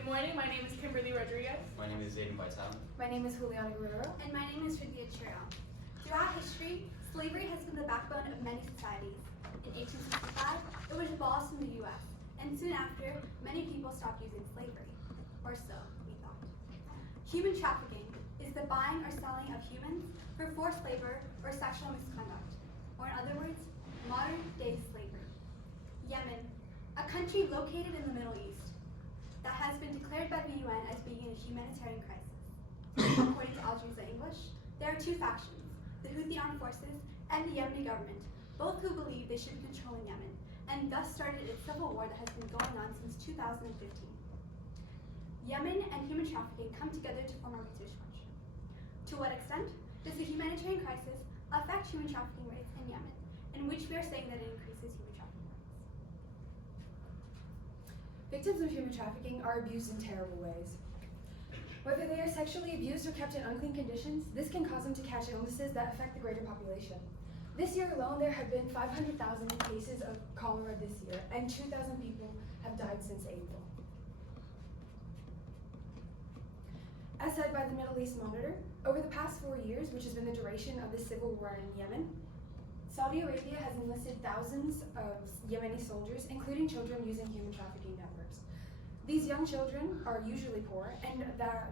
Good morning, my name is Kimberly Rodriguez. My name is Zayden Vital. My name is Juliana Guerrero. And my name is Cynthia Churro. Throughout history, slavery has been the backbone of many societies. In 1865, it was abolished in the U.S., and soon after, many people stopped using slavery. Or so we thought. Human trafficking is the buying or selling of humans for forced labor or sexual misconduct, or in other words, modern-day slavery. Yemen, a country located in the Middle East, that has been declared by the UN as being in a humanitarian crisis. According to Al Jazeera English, there are two factions, the Houthi armed forces and the Yemeni government, both who believe they should be controlling Yemen, and thus started a civil war that has been going on since 2015. Yemen and human trafficking come together to form a research question. To what extent does the humanitarian crisis affect human trafficking rates in Yemen, in which we are saying that it increases human trafficking rates? Victims of human trafficking are abused in terrible ways. Whether they are sexually abused or kept in unclean conditions, this can cause them to catch illnesses that affect the greater population. This year alone, there have been 500,000 cases of cholera this year, and 2,000 people have died since April. As said by the Middle East Monitor, over the past 4 years, which has been the duration of the civil war in Yemen, Saudi Arabia has enlisted thousands of Yemeni soldiers, including children, using human trafficking networks. These young children are usually poor and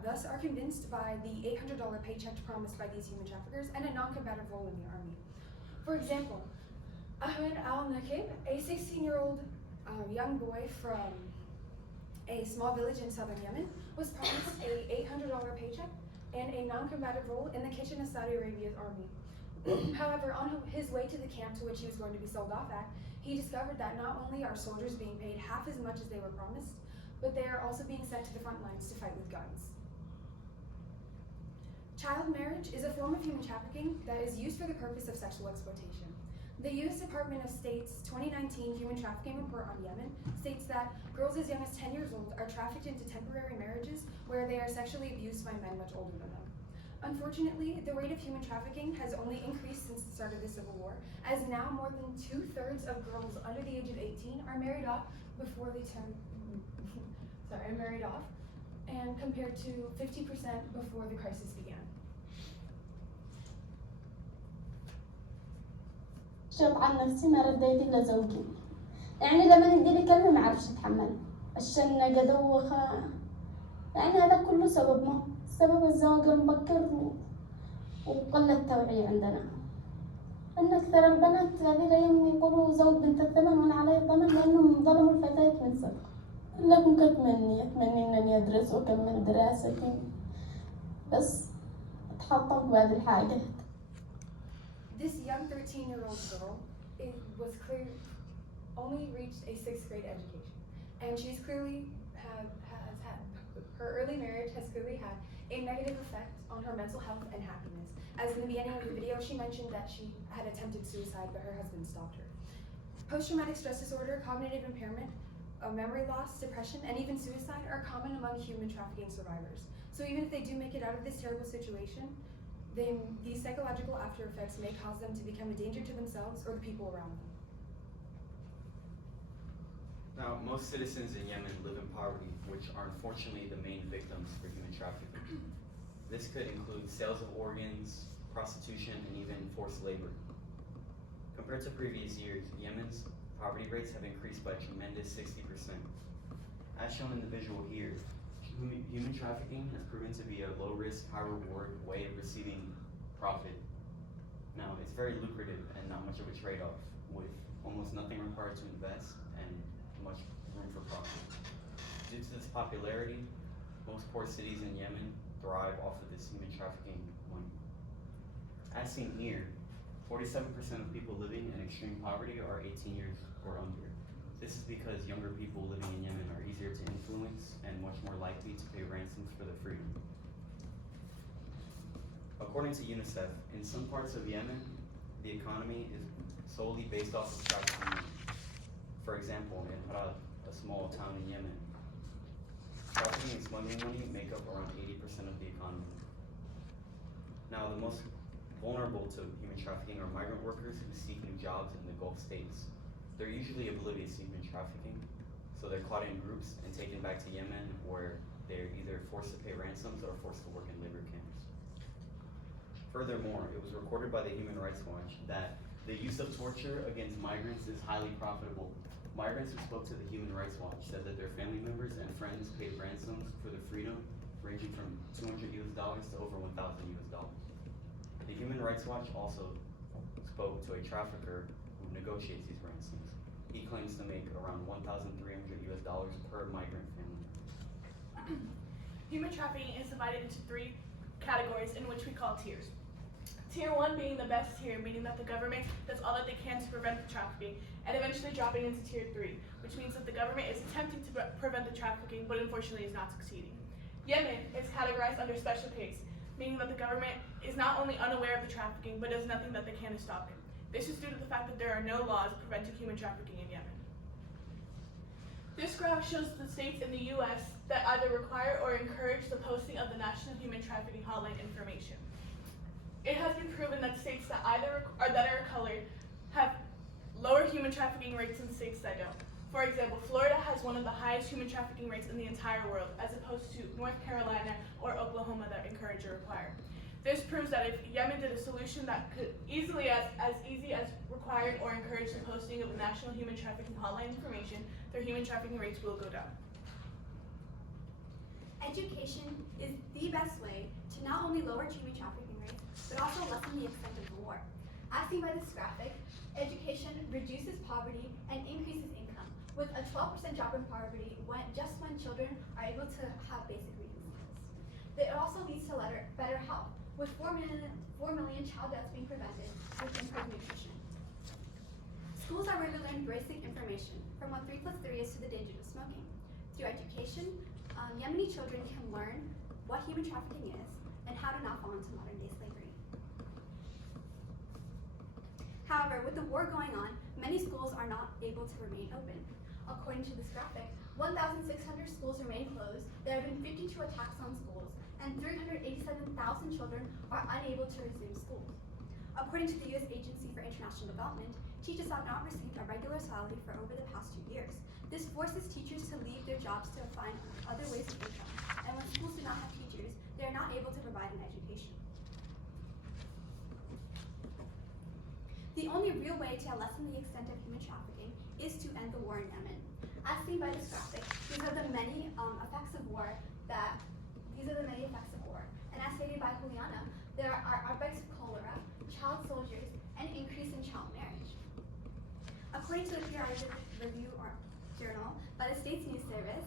thus are convinced by the $800 paycheck promised by these human traffickers and a non-combative role in the army. For example, Ahmed al-Nakib, a 16-year-old young boy from a small village in southern Yemen, was promised a $800 paycheck and a non-combative role in the kitchen of Saudi Arabia's army. However, on his way to the camp to which he was going to be sold off at, he discovered that not only are soldiers being paid half as much as they were promised, but they are also being sent to the front lines to fight with guns. Child marriage is a form of human trafficking that is used for the purpose of sexual exploitation. The U.S. Department of State's 2019 Human Trafficking Report on Yemen states that girls as young as 10 years old are trafficked into temporary marriages where they are sexually abused by men much older than them. Unfortunately, the rate of human trafficking has only increased since the start of the Civil War, as now more than 2/3 of girls under the age of 18 are married off before they turn, married off, and compared to 50% before the crisis began. شوف عن نفسي ما رديت إلا زوجي، يعني لما يديني كلمة ما عرفش أتحمل، الشنقة دوخة، يعني هذا كله سبب الزواج المبكر وقلة التوعية عندنا. أن أكثر البنات هذه الأيام يقولوا زوج بنت الثمن وأنا علي الضمن لأنهم ظلموا الفتاة من صغر. لكن أتمنى أنني أدرس وأكمل دراستي، بس أتحطم بهذه الحاجة. This young 13-year-old girl only reached a 6th grade education, and she's clearly her early marriage has clearly had a negative effect on her mental health and happiness. As in the beginning of the video, she mentioned that she had attempted suicide, but her husband stopped her. Post-traumatic stress disorder, cognitive impairment, memory loss, depression, and even suicide are common among human trafficking survivors. So even if they do make it out of this terrible situation, these psychological after effects may cause them to become a danger to themselves or the people around them. Now, most citizens in Yemen live in poverty, which are unfortunately the main victims for human trafficking. This could include sales of organs, prostitution, and even forced labor. Compared to previous years, Yemen's poverty rates have increased by a tremendous 60%. As shown in the visual here, human trafficking has proven to be a low-risk, high-reward way of receiving profit. Now, it's very lucrative and not much of a trade-off, with almost nothing required to invest and much room for profit. Due to this popularity, most poor cities in Yemen thrive off of this human trafficking money. As seen here, 47% of people living in extreme poverty are 18 years or under. This is because younger people living in Yemen are easier to influence and much more likely to pay ransoms for their freedom. According to UNICEF, in some parts of Yemen, the economy is solely based off of trafficking. For example, in Harad, a small town in Yemen, trafficking and smuggling money make up around 80% of the economy. Now, the most vulnerable to human trafficking are migrant workers who seek new jobs in the Gulf states. They're usually oblivious to human trafficking, So they're caught in groups and taken back to Yemen, where they're either forced to pay ransoms or forced to work in labor camps. Furthermore, it was recorded by the Human Rights Watch that the use of torture against migrants is highly profitable. Migrants who spoke to the Human Rights Watch said that their family members and friends paid ransoms for their freedom, ranging from $200 US to over $1,000 US. The Human Rights Watch also spoke to a trafficker who negotiates these ransoms. He claims to make around $1,300 US per migrant family. Human trafficking is divided into 3 categories in which we call tiers. Tier 1 being the best tier, meaning that the government does all that they can to prevent the trafficking, and eventually dropping into Tier 3, which means that the government is attempting to prevent the trafficking, but unfortunately is not succeeding. Yemen is categorized under special case, meaning that the government is not only unaware of the trafficking, but does nothing that they can to stop it. This is due to the fact that there are no laws preventing human trafficking in Yemen. This graph shows the states in the US that either require or encourage the posting of the National Human Trafficking Hotline information. It has been proven that states that that are colored have lower human trafficking rates than states that don't. For example, Florida has one of the highest human trafficking rates in the entire world, as opposed to North Carolina or Oklahoma that encourage or require. This proves that if Yemen did a solution that could easily as easy as required or encourage the posting of the National Human Trafficking Hotline information, their human trafficking rates will go down. Education is the best way to not only lower human trafficking rates, but also lessen the extent of the war. As seen by this graphic, education reduces poverty and increases income, with a 12% drop in poverty when children are able to have basic reading skills. It also leads to better health, with 4 million child deaths being prevented with improved nutrition. Schools are where to learn basic information, from what 3 + 3 is to the dangers of smoking. Through education, Yemeni children can learn what human trafficking is and how to not fall into modern-day slavery. However, with the war going on, many schools are not able to remain open. According to this graphic, 1,600 schools remain closed, there have been 52 attacks on schools, and 387,000 children are unable to resume school. According to the U.S. Agency for International Development, teachers have not received a regular salary for over the past 2 years. This forces teachers to leave their jobs to find other ways of income, and when schools do not have teachers, they are not able to provide an education. The only real way to lessen the extent of human trafficking is to end the war in Yemen. As seen by this graphic, these are the many effects of war. And as stated by Juliana, there are outbreaks of cholera, child soldiers, and increase in child marriage. According to the periodic review or journal by the state's news service,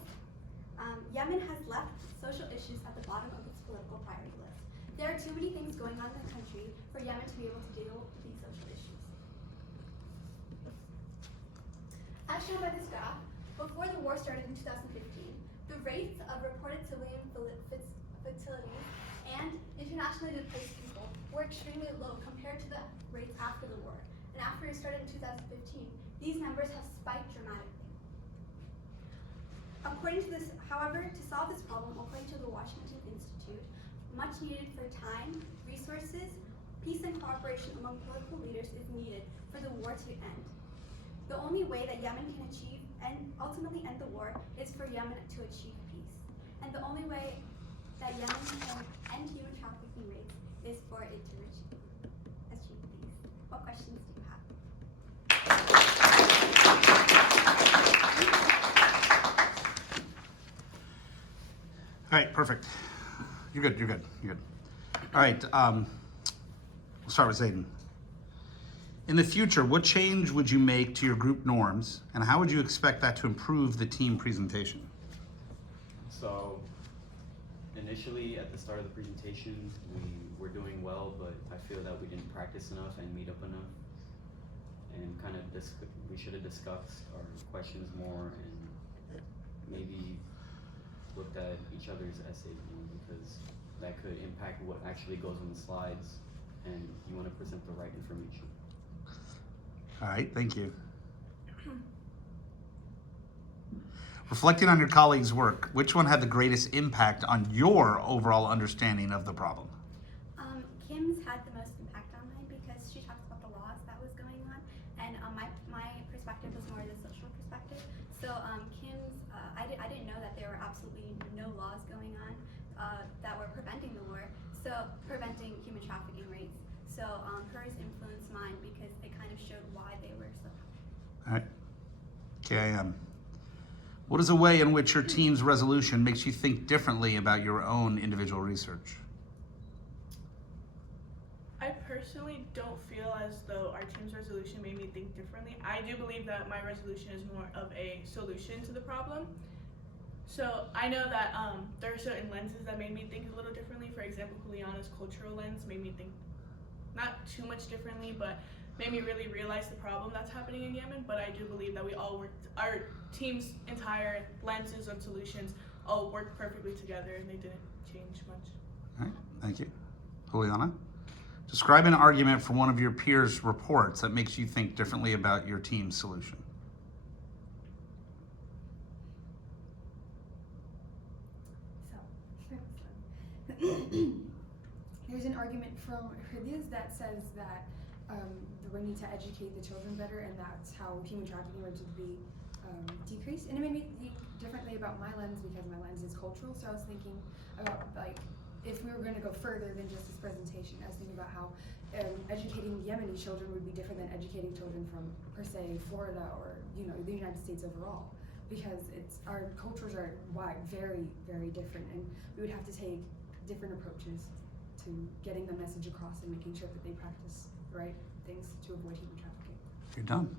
Yemen has left social issues at the bottom of its political priority list. There are too many things going on in the country for Yemen to be able to deal with these social issues. As shown by this graph, before the war started in 2015, the rates of reported civilian fatalities and internationally displaced people were extremely low compared to the rates after the war. And after it started in 2015, these numbers have spiked dramatically. However, to solve this problem, according to the Washington Institute, much needed for time, resources, peace and cooperation among political leaders is needed for the war to end. The only way that Yemen can achieve and ultimately end the war is for Yemen to achieve peace. And the only way that Yemen can end human trafficking rates is for it to achieve peace. What questions do you have? All right, perfect. You're good. All right, we'll start with Zayden. In the future, what change would you make to your group norms, and how would you expect that to improve the team presentation? So, initially at the start of the presentation, we were doing well, but I feel that we didn't practice enough and meet up enough. And we should have discussed our questions more and maybe looked at each other's essays more, because that could impact what actually goes on the slides, and you want to present the right information. All right, thank you. Reflecting on your colleagues' work, which one had the greatest impact on your overall understanding of the problem? Kim's had the most impact on mine because she talks about the laws that was going on, and my perspective was more the social perspective. So Kim there were absolutely no laws going on that were preventing the war, so preventing human trafficking rates. So hers influenced mine because it kind of showed why they were so high. All right. KIM. What is a way in which your team's resolution makes you think differently about your own individual research? I personally don't feel as though our team's resolution made me think differently. I do believe that my resolution is more of a solution to the problem. So I know that there are certain lenses that made me think a little differently. For example, Juliana's cultural lens made me think not too much differently, but made me really realize the problem that's happening in Yemen. But I do believe that we all worked, our team's entire lenses and solutions all worked perfectly together and they didn't change much. All right, thank you. Juliana? Describe an argument from one of your peers' reports that makes you think differently about your team's solution. There's an argument from Hurlias that says that we need to educate the children better, and that's how human trafficking rates would be decreased. And it made me think differently about my lens because my lens is cultural. So I was thinking about like if we were going to go further than just this presentation. I was thinking about how educating Yemeni children would be different than educating children from per se Florida or the United States overall, because our cultures are very, very different, and we would have to take different approaches to getting the message across and making sure that they practice the right things to avoid human trafficking. You're done.